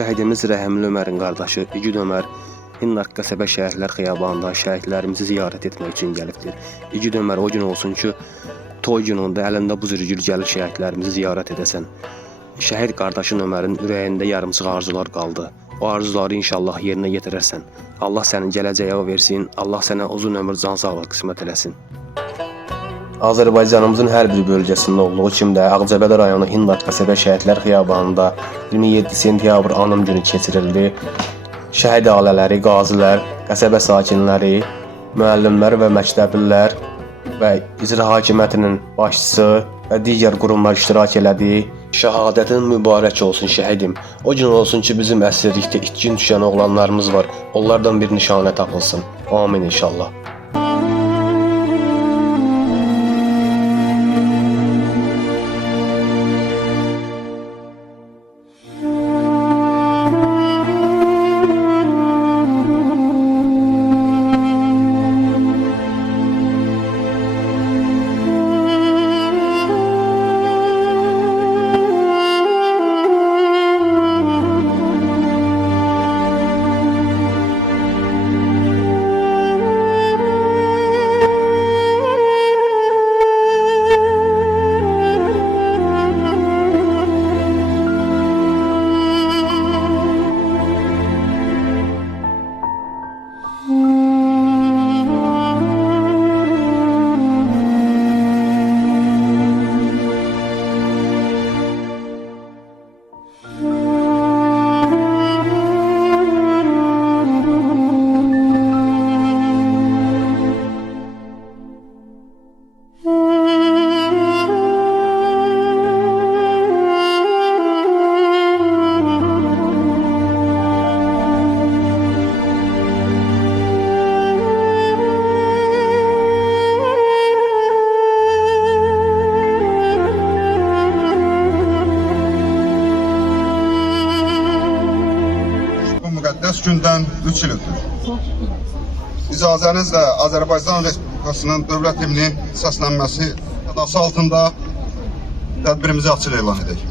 Şəhidimiz Rəhimli Ömərin qardaşı İgid Ömər Hinnaq qəsəbə şəhidlər xiyabanında şəhidlərimizi ziyarət etmək üçün gəlibdir. İgid Ömər o gün olsun ki, toy günündə əlində bu zürgül gəlir şəhidlərimizi ziyarət edəsən. Şəhid qardaşın Ömərin ürəyində yarımçıq arzular qaldı. O arzuları inşallah yerinə yetirərsən. Allah sənin gələcəyə versin. Allah sənə uzun ömür, can sağlığı qismət eləsin. Azərbaycanımızın hər bir bölgəsində olduğu kimi də Ağcabədi rayonu Hindaq qəsəbə şəhidlər xiyabanında 27 sentyabr anım günü keçirildi. Şəhid ailələri, qazilər, qəsəbə sakinləri, müəllimlər və məktəblilər və icra hakimiyyətinin başçısı və digər qurumlar iştirak elədi. Şəhadətin mübarək olsun şəhidim. O gün olsun ki, bizim əsirlikdə itkin düşən oğlanlarımız var. Onlardan bir nişanə tapılsın. Amin inşallah. Gündən 3 il ötür. İcazənizlə Azərbaycan Respublikasının dövlət himninin səslənməsi sədası altında tədbirimizi açıq elan edək.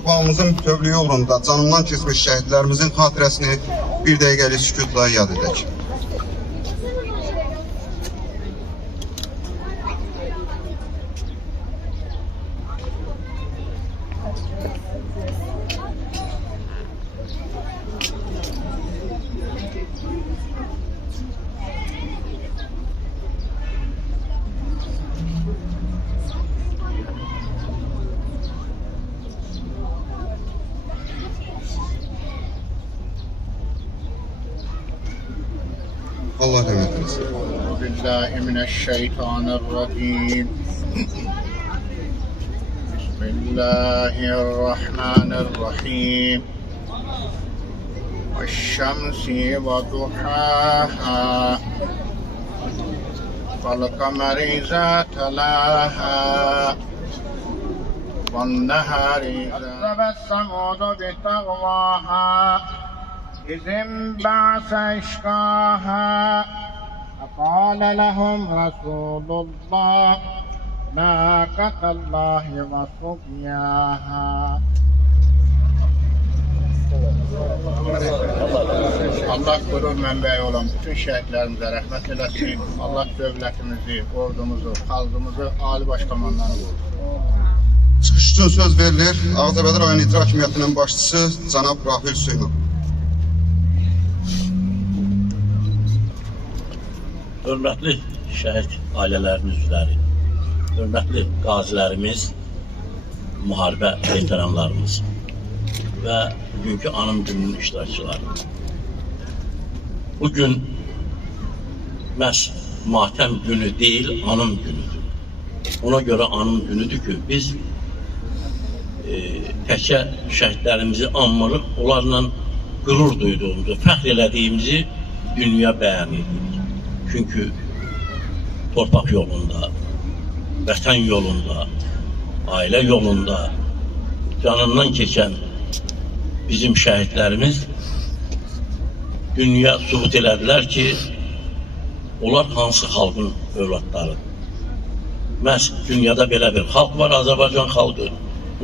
Torpağımızın bütövlüyü uğrunda canından keçmiş şəhidlərimizin xatirəsini bir dəqiqəlik sükutla yad edək. الشيطان الرجيم. بسم الله الرحمن الرحيم. والشمس وضحاها. والقمر إذا تلاها. والنهار إذا كذبت ثمود بطغواها إذ انبعث أشقاها فقال لهم رسول الله ناقة الله وسقياها Allah qürur mənbəyi olan bütün şəhidlərimizə rəhmət eləsin. Allah dövlətimizi, ordumuzu, xalqımızı, ali baş komandanı qorusun. Çıxış üçün söz verilir Ağcabədi rayon İcra Hakimiyyətinin başçısı cənab Rahil Hüseynov. Hörmətli şəhid ailələrinin üzvləri, hörmətli qazilərimiz, müharibə veteranlarımız və bugünkü anım gününün iştirakçıları. Bugün məhz matəm günü deyil, anım günüdür. Ona görə anım günüdür ki, biz e, təkcə şəhidlərimizi anmırıq, onlarla qürur duyduğumuzu, fəxr elədiyimizi dünya bəyan edirik. Çünkü torpaq yolunda, vətən yolunda, ailə yolunda canından keçən bizim şəhidlərimiz dünya sübut elədilər ki, onlar hansı xalqın övladlarıdır. Məhz dünyada belə bir xalq var, Azərbaycan xalqı.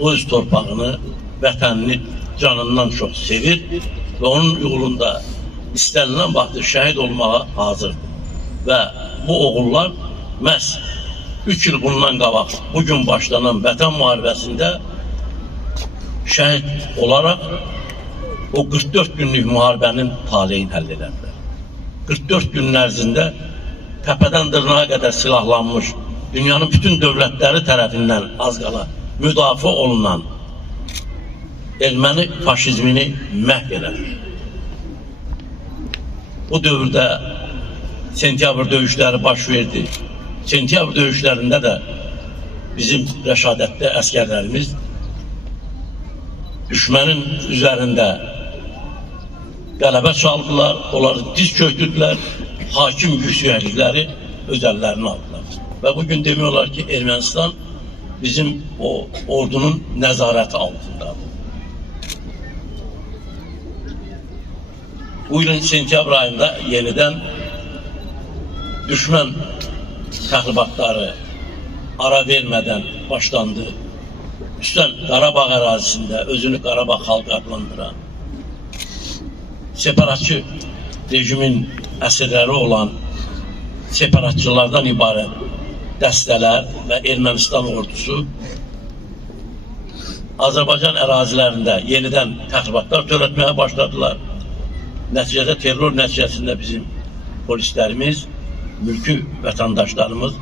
Öz torpağını, vətənini canından çox sevir və onun yolunda istənilən vaxtı şəhid olmağa hazırdır. Və bu oğullar məhz 3 il bundan qabaq bugün başlanan vətən müharibəsində şəhid olaraq o 44 günlük müharibənin taleyini həll edəndilər. 44 günün ərzində təpədən dırnağa qədər silahlanmış dünyanın bütün dövlətləri tərəfindən az qala müdafiə olunan erməni faşizmini məhv edər. Bu dövrdə sentyabr döyüşləri baş verdi. Sentyabr döyüşlərində də bizim rəşadətli əsgərlərimiz düşmənin üzərində qələbə çaldılar, onları diz çöktürdülər, hakim yüksəklikləri öz əllərinə aldılar. Və bugün demiyorlar ki, Ermənistan bizim o ordunun nəzarəti altındadır. Bu ilin sentyabr ayında yenidən düşmən təxribatları ara vermədən başlandı. Üstən Qarabağ ərazisində özünü Qarabağ xalqı adlandıran separatçı rejimin əsirləri olan separatçılardan ibarət dəstələr və Ermənistan ordusu Azərbaycan ərazilərində yenidən təxribatlar törətməyə başladılar. Nəticədə terror nəticəsində bizim polislərimiz, mülkü vətəndaşlarımız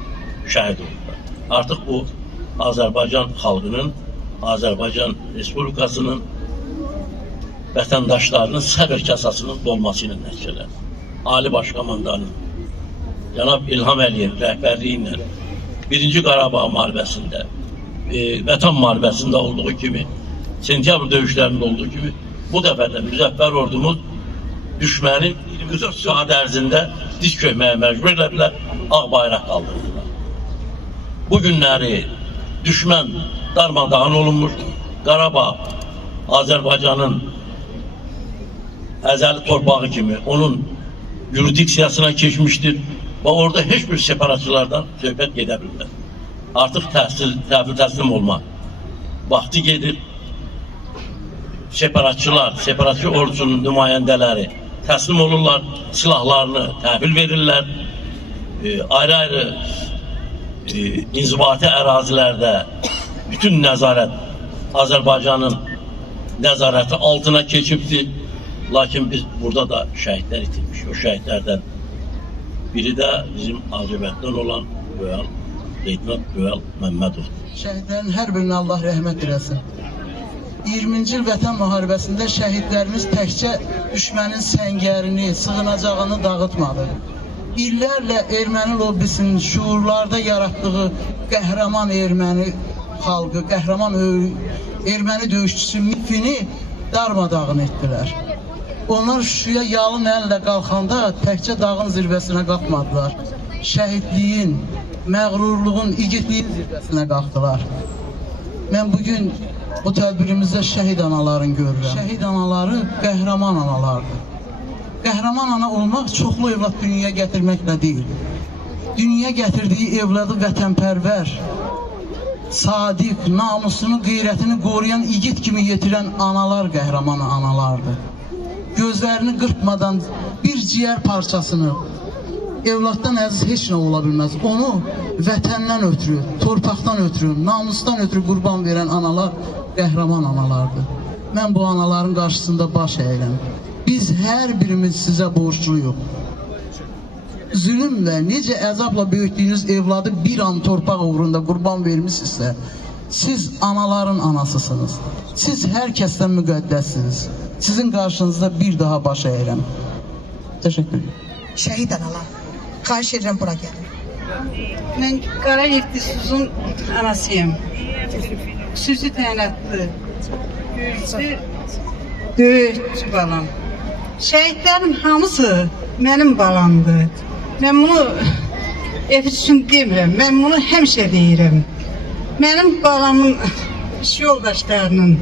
şəhid oldular. Artıq bu Azərbaycan xalqının, Azərbaycan Respublikasının vətəndaşlarının səbir kasasının dolması ilə nəticələnir. Ali Baş Komandanın Cənab İlham Əliyev rəhbərliyi ilə birinci Qarabağ müharibəsində, e, vətən müharibəsində olduğu kimi, sentyabr döyüşlərində olduğu kimi bu dəfə də müzəffər ordumuz düşmənin 24 saat ərzində diz çökməyə məcbur elədilər, ağ bayraq qaldırdılar. Bu günləri düşmən darmadağın olunmuş, Qarabağ Azərbaycanın əzəli torpağı kimi onun yurisdiksiyasına keçmişdir və orada heç bir separatçılardan söhbət gedə bilməz. Artıq təhsil, təhvil təslim olma vaxtı gedir. Separatçılar, separatçı ordusunun nümayəndələri təslim olurlar, silahlarını təhvil verirlər. E, ayrı-ayrı e, inzibati ərazilərdə bütün nəzarət Azərbaycanın nəzarəti altına keçibdir. Lakin biz burada da şəhidlər itirmiş. O şəhidlərdən biri də bizim Azərbaycandan olan Böyal, Zeydnat Böyal Məmmədov. Şəhidlərin hər birinə Allah rəhmət eləsin. 20-ci il vətən müharibəsində şəhidlərimiz təkcə düşmənin səngərini, sığınacağını dağıtmadı. illərlə erməni lobbisinin şuurlarda yaratdığı qəhrəman erməni xalqı, qəhrəman erməni döyüşçüsü mifini darmadağın etdilər. Onlar Şuşaya yalın əllə qalxanda təkcə dağın zirvəsinə qalxmadılar. Şəhidliyin, məğrurluğun, igidliyin zirvəsinə qalxdılar. Mən bugün bu tədbirimizdə şəhid anaların görürəm. Şəhid anaları qəhrəman analardır. Qəhrəman ana olmaq çoxlu evlad dünyaya gətirməklə deyil. Dünyaya gətirdiyi evladı vətənpərvər, sadiq, namusunu, qeyrətini qoruyan igid kimi yetirən analar qəhrəman analardır. Gözlərini qırpmadan bir ciyər parçasını evladdan əziz heç nə ola bilməz. Onu vətəndən ötürü, torpaqdan ötürü, namusdan ötürü qurban verən analar qəhrəman analardır. Mən bu anaların qarşısında baş əyirəm. Biz hər birimiz sizə borcluyuq. Zülmlə, necə əzabla böyütdüyünüz evladı bir an torpaq uğrunda qurban vermisinizsə, siz anaların anasısınız. Siz hər kəsdən müqəddəssiniz. Sizin qarşınızda bir daha baş əyirəm. Təşəkkür ederim. Şehit analar. Xahiş edirəm bura gəlin. Ben Kara Yurtisuz'un anasıyım. Süzü təyinatlı. Gürcü balam. Şəhidlərin hamısı mənim balamdır. Mən bunu ev üçün demirəm. Mən bunu həmişə deyirəm. Mənim balamın iş yoldaşlarının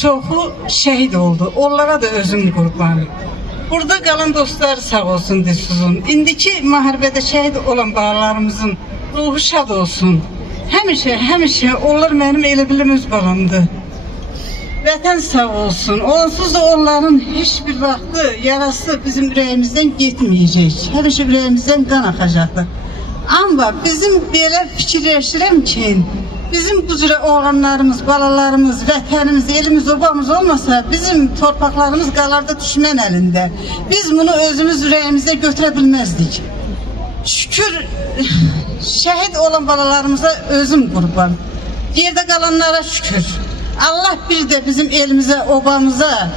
çoxu şəhid oldu. Onlara da özüm qurban. Burada qalan dostlar sağ olsun Dilsuzun. İndiki müharibədə şəhid olan balalarımızın ruhu şad olsun. Həmişə, həmişə onlar mənim elə bilim öz balamdır. Vətən sağ olsun. Onsuz da onların heç bir vaxtı yarası bizim ürəyimizdən getməyəcək. Həmişə ürəyimizdən qan axacaqdır. Amma bizim belə fikirləşirəm ki, bizim bu cürə oğlanlarımız, balalarımız, vətənimiz, elimiz, obamız olmasa bizim torpaqlarımız qalarda düşmən əlində. Biz bunu özümüz ürəyimizə götürə bilməzdik. Şükür şəhid olan balalarımıza özüm qurban. Yerdə qalanlara şükür. Allah bir də bizim elimizə, obamıza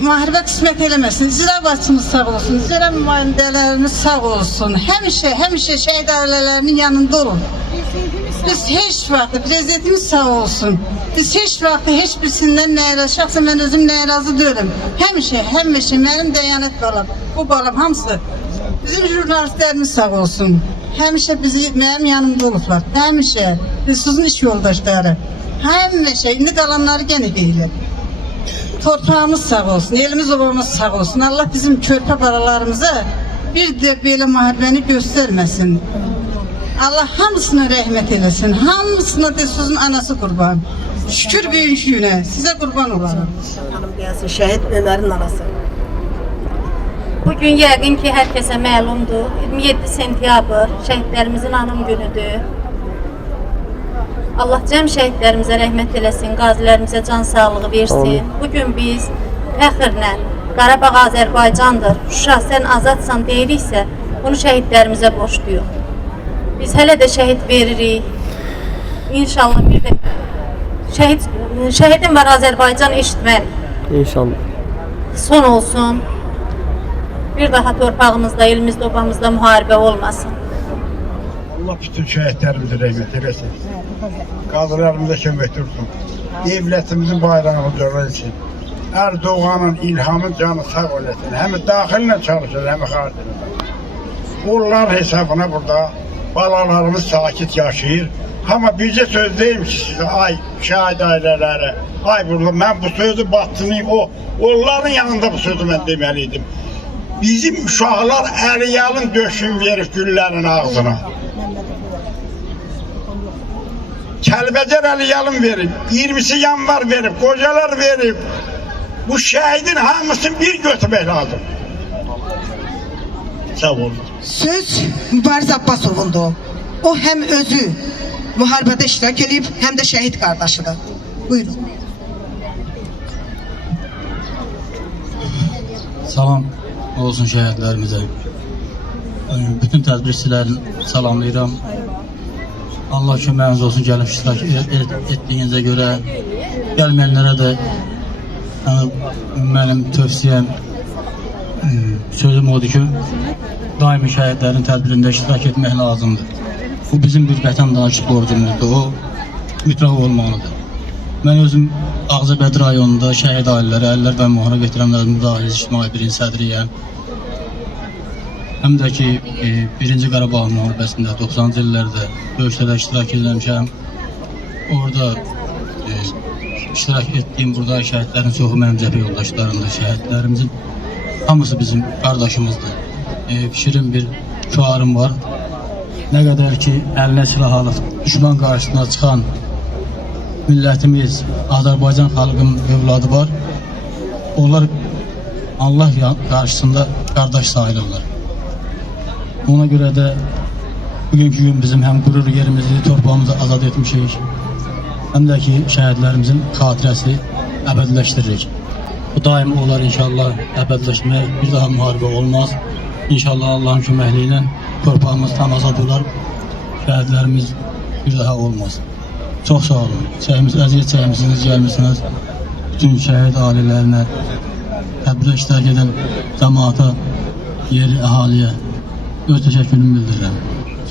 müharibə qismət eləməsin. Zira başımız sağ olsun, zira nümayəndələrimiz sağ olsun. Həmişə, həmişə şəhid ailələrinin yanında olun. Biz heç vaxt, prezidentimiz sağ olsun. Biz heç vaxt heç birisindən nə şəxsən mən özüm nə razı deyiləm. Həmişə, həmişə mənim dəyanət balam, bu balam hamısı bizim jurnalistlərimiz sağ olsun. Həmişə bizi mənim yanımda olublar. Həmişə. Sizin iş yoldaşları. Həmişə. İndi qalanları yenə deyirlər. Torpağımız sağ olsun, elimiz obamız sağ olsun. Allah bizim körpə balalarımıza bir də belə müharibəni göstərməsin. Allah hamısına rəhmət eləsin. Hamısına da sizin anası qurban. Şükür böyüyüşünə. Sizə qurban olarım. Hanım gəlsin, şəhid Ömərin anası. Bugün yəqin ki, hər kəsə məlumdur. 27 sentyabr şəhidlərimizin anım günüdür. Allah cəm şəhidlərimizə rəhmət eləsin, qazilərimizə can sağlığı versin. Bugün biz fəxrlə Qarabağ Azərbaycandır, Şuşa sən azadsan deyiriksə, bunu şəhidlərimizə borcluyuq. Biz hələ də şəhid veririk. İnşallah bir də şəhid şəhidim var Azərbaycan eşitmərik. İnşallah. son olsun. Bir daha torpağımızda, elimizdə, obamızda müharibə olmasın. Allah bütün şəhidlərimizə rəhmət eləsin. Qazilərimizə kömək dursun. Devlətimizin bayrağını etsin. Erdoğan'ın ilhamı canı sağ olasın. Hem daxilə çalışır, hem xaricində. Onlar hesabına burada balalarımız sakit yaşayır. Ama bize söz deyim ki size ay şahit aileleri. Ay burada ben bu sözü battınıyım o. Onların yanında bu sözü ben demeliydim. Bizim uşaqlar əriyalın döşün verir güllərin ağzına. Kəlbəcər əliyalın verib, 20'si yanvar verib, qocalar verib. Bu şəhidin hamısını bir götürmək lazım. Sağ olun. Söz Mübariz Abbasovundur. O həm özü müharibədə iştirak edib, həm də şəhid qardaşıdır. Buyurun. Salam olsun şəhidlərimizə. Bütün tədbirçilərini salamlayıram. Allah köməyiniz olsun gəlib iştirak et- et- etdiyinizə görə. Gəlməyənlərə də mənim tövsiyəm e, sözüm odur ki, daimi şəhidlərin tədbirində iştirak etmək lazımdır. Bu bizim bir vətəndaşlıq borcumuzdur. O mütləq olmalıdır. Mən özüm Ağcabədi rayonunda şəhid ailələri, əllər və müharibə veteranları müdaxiləsi ictimai birinci sədriyəm. Həm də ki, e, birinci Qarabağ müharibəsində 90-cı illərdə döyüşlərdə iştirak etmişəm. Orada e, iştirak etdiyim burada şəhidlərin çoxu mənim cəbhə yoldaşlarımdır. Şəhidlərimizin hamısı bizim qardaşımızdır. E, şirin bir şuarım var. Nə qədər ki, əlinə silah alıb düşman qarşısına çıxan millətimiz, Azərbaycan xalqının övladı var. Onlar Allah qarşısında qardaş sayılırlar. Ona görə də bugünkü gün bizim həm qürur yerimizi, torpağımızı azad etmişik, həm də ki, şəhidlərimizin xatirəsi əbədiləşdiririk. Bu daim olar inşallah əbədiləşmək, bir daha müharibə olmaz. İnşallah Allahın köməkliyi ilə torpağımız tam azad olar, şəhidlərimiz bir daha olmaz. Çox sağ olun. Çəyimiz, əziyyət çəymişsiniz, gəlmişsiniz. Bütün şəhid ailələrinə, tədbirdə iştirak edən cəmaata, yerli əhaliyə öz təşəkkürümü bildirirəm.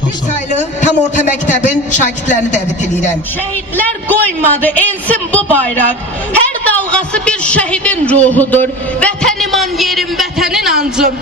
Bir sağ olun. saylı tam orta məktəbin şagirdlərini dəvət edirəm. Şehitler koymadı ensin bu bayrak. Her dalgası bir şehidin ruhudur. Vətən iman yerim, vətənin ancım.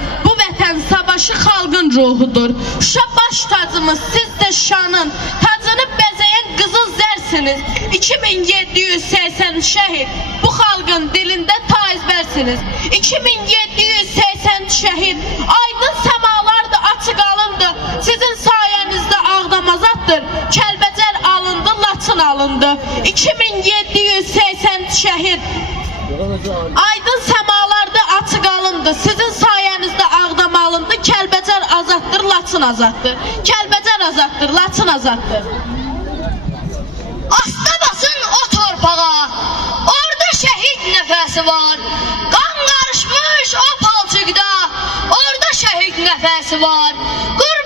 Vətən savaşı xalqın ruhudur. Şuşa baş tacımız, siz de şanın. Tacını bezeyen qızıl zərsiniz. 2780 şehit. Bu xalqın dilində ta ezbərsiniz. 2780 şehit. Aydın səmalardır, açıq alındı. Sizin sayənizdə Ağdam azaddır. Kəlbəcər alındı, Laçın alındı. 2780 şəhid. Aydın səmalarda açıq alındı. Sizin sayənizdə. Kəlbəcər azaddır, Laçın azaddır. Kəlbəcər azaddır, Laçın azaddır. Asta basın o torpağa. Orada şehit nefesi var. Kan karışmış o palçıkta. Orada şehit nefesi var. Kurban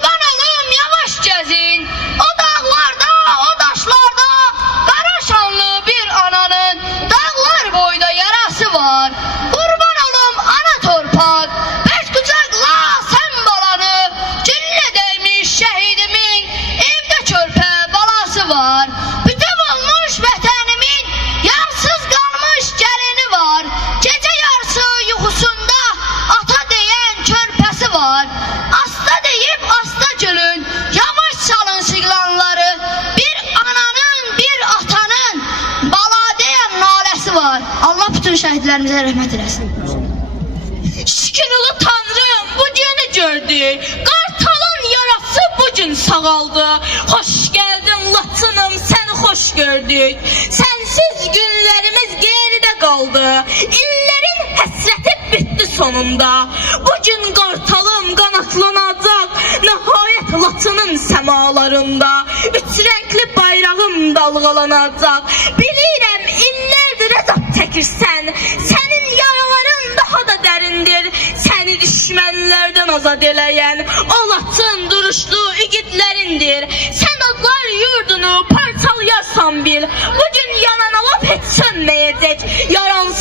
sonunda. Bugün Qartalım kanatlanacak. Nihayet Laçının semalarında. Üç renkli bayrağım dalgalanacak. Bilirəm illerdir əzab çəkirsən. Sənin yaraların daha da dərindir. Səni düşmənlərdən azad eləyən o Laçın duruşlu igidlərindir. Sən adlar yurdunu parçalayarsan bil. Bugün yanan alab heç sönməyəcək.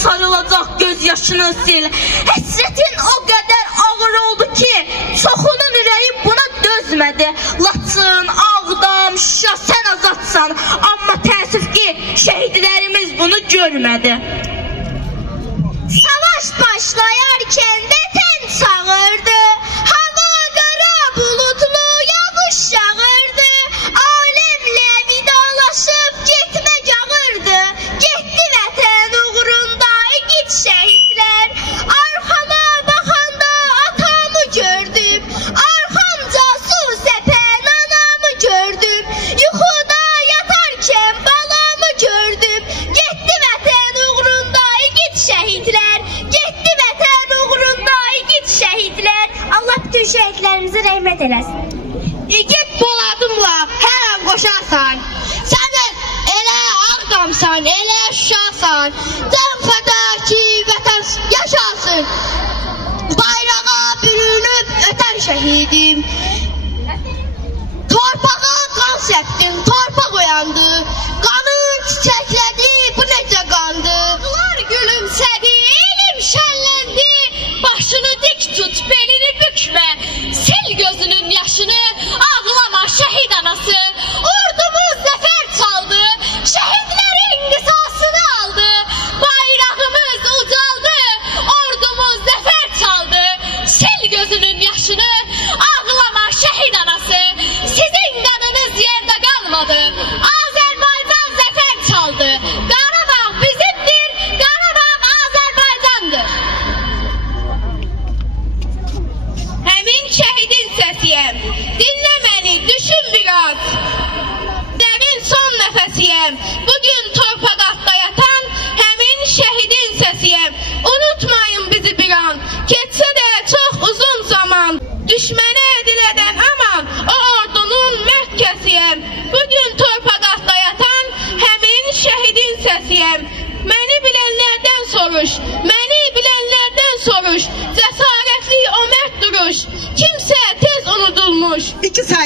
Yaran sarılacaq göz yaşını sil. Həsrətin o qədər ağır oldu ki, çoxunun ürəyi buna dözmədi. Laçın, Ağdam, Şuşa sən azadsan. Amma təəssüf ki, şəhidlərimiz bunu görmədi. Savaş başlayarken vətən çağırdı.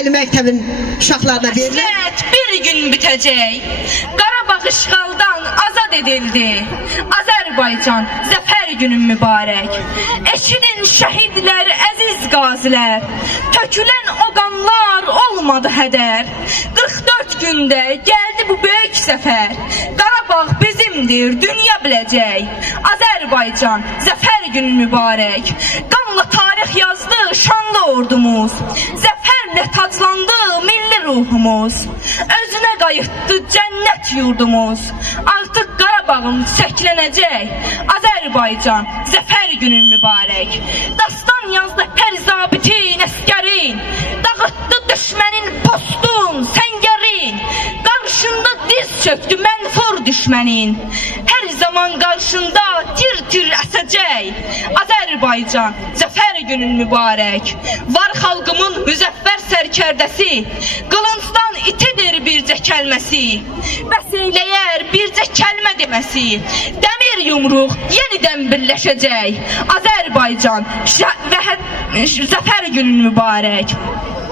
Saylı məktəbin uşaqlarına verilir. Həsrət bir gün bitəcək. Qarabağ işğaldan azad edildi. Azərbaycan zəfər günü mübarək. Eşidin şəhidlər, əziz qazilər. Tökülən qanlar olmadı hədər. 44 gündə gəldi bu böyük zəfər. Qarabağ bizimdir, dünya biləcək. Azərbaycan zəfər günü mübarək. Qanla tarix yazdı şanlı ordumuz. Zəfərlə taclandı milli ruhumuz. Özünə qayıtdı cənnət yurdumuz. Artıq Qarabağım çəklənəcək. Azərbaycan zəfər günün mübarək. Dastan yazdı hər zabitin, əskərin. Dağıtdı düşmənin postun, səngərin. Qarşında diz çöktü mənfur düşmənin. Hər zaman qarşında tir-tir əsəcək. Azərbaycan zəfər günün mübarək. Var xalqımın müzəffər sərkərdəsi. Qılıncdan itidir bircə kəlməsi. Bəs eyləyər bircə kəlmə deməsi. Dəmir yumruq. Azərbaycan şə- vəhət- zəfər günün mübarək.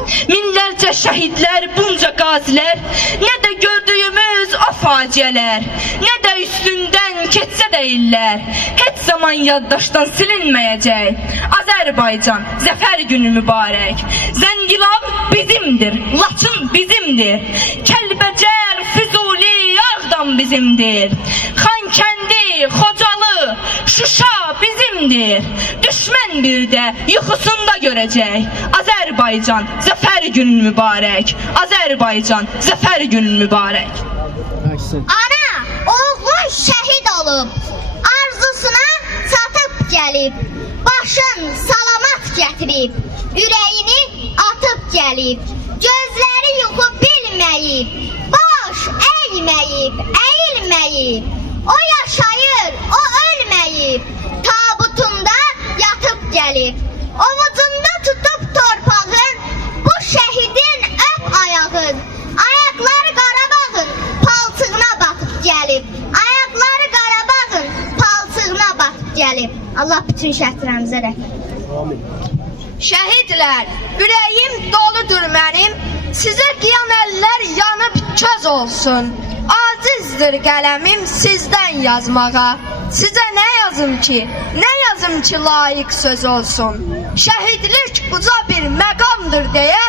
Minlərcə şəhidlər, bunca qazilər, nə də gördüyümüz o faciələr, nə də üstündən keçsə də illər, heç zaman yaddaşdan silinməyəcək. Azərbaycan zəfər günü mübarək. Zəngilan bizimdir, Laçın bizimdir. Kəlbəcər, Füzuli, Ağdam bizimdir. Xankəndi, Xocalı, Şuşa bizimdir. Düşmən bir də yuxusunda görəcək. Azərbaycan zəfər günün mübarək. Azərbaycan zəfər günün mübarək. Ana, oğlun şəhid olub, arzusuna çatıb gəlib, başın salamat gətirib, ürəyini atıb gəlib, gözləri yuxu bilməyib, baş əyməyib, əyilməyib, o yaşayır, o ölməyib, gəlib, ovucunda tutub torpağın, bu şəhidin öp ayağın, ayaqları Qarabağın palçığına batıb gəlib, ayaqları Qarabağın palçığına batıb gəlib. Allah bütün şəhidlərimizə rəhmət Şəhidlər, ürəyim doludur mənim. Sizə qiyam əllər yanıb köz olsun. Acizdir qələmim sizdən yazmağa. Sizə nə yazım ki? Nə yazım ki layiq söz olsun? Şəhidlik uca bir məqamdır deyə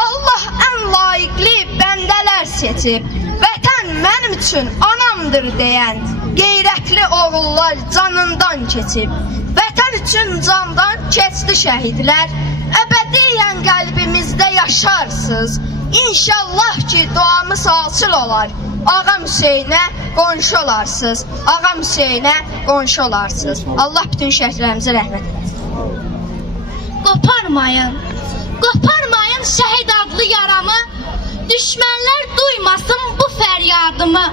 Allah ən layiqli bəndələr seçib. Vətən mənim üçün anamdır deyən qeyrətli oğullar canından keçib. Vətən üçün candan keçdi şəhidlər. Əbədiyyən qəlbimizdə yaşarsınız. İnşallah ki duamız hasıl olar. Ağam Hüseynə qonşu olarsınız. Ağam Hüseynə qonşu olarsınız. Allah bütün şəhidlərimizə rəhmət eləsin. Qoparmayın. Qoparmayın şəhid adlı yaramı. Düşmənlər duymasın bu fəryadımı.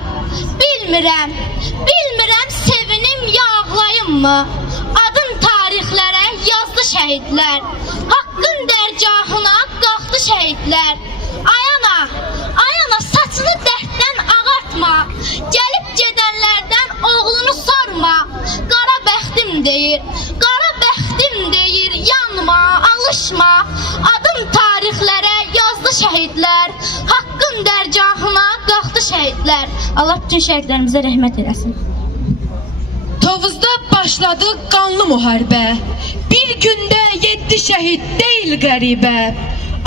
Bilmirəm, bilmirəm sevinim ya ağlayım mı? Adım tarixlərə yazdı şəhidlər. Haqqın dərgahına qalxdı şəhidlər. Ayana, ağartma. Gəlib gedənlərdən oğlunu sorma. Qara bəxtim deyir, qara bəxtim deyir, yanma, alışma. Adım tarixlərə yazdı şəhidlər. Haqqın dərgahına qalxdı şəhidlər. Allah bütün şəhidlərimizə rəhmət eləsin. Tovuzda başladı qanlı müharibə. Bir gündə 7 şəhid deyil qəribə.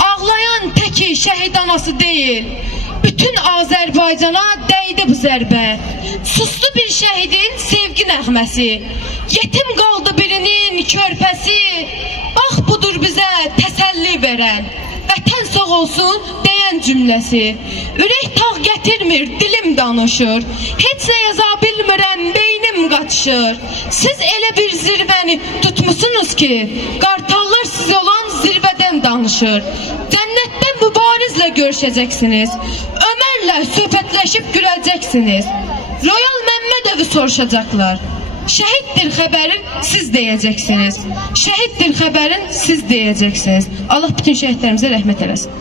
Ağlayan təki şəhid anası deyil. Bütün Azərbaycana dəydi bu zərbə. Sustu bir şəhidin sevgi nəğməsi. Yetim qaldı birinin körpəsi. Bax budur bizə təsəlli verən. Vətən sağ olsun deyən cümləsi. Ürək tağ gətirmir, dilim danışır. Heç nə yaza bilmirəm, beynim qaçışır. Siz elə bir zirvəni tutmusunuz ki, qartallar sizə olan zirvədən danışır. Cənnətdən mübarizlə görüşəcəksiniz. Ömərlə söhbətləşib güləcəksiniz. Royal Məmmədovu soruşacaqlar. Şəhiddir xəbərin siz deyəcəksiniz. Şəhiddir xəbərin siz deyəcəksiniz. Allah bütün şəhidlərimizə rəhmət eləsin.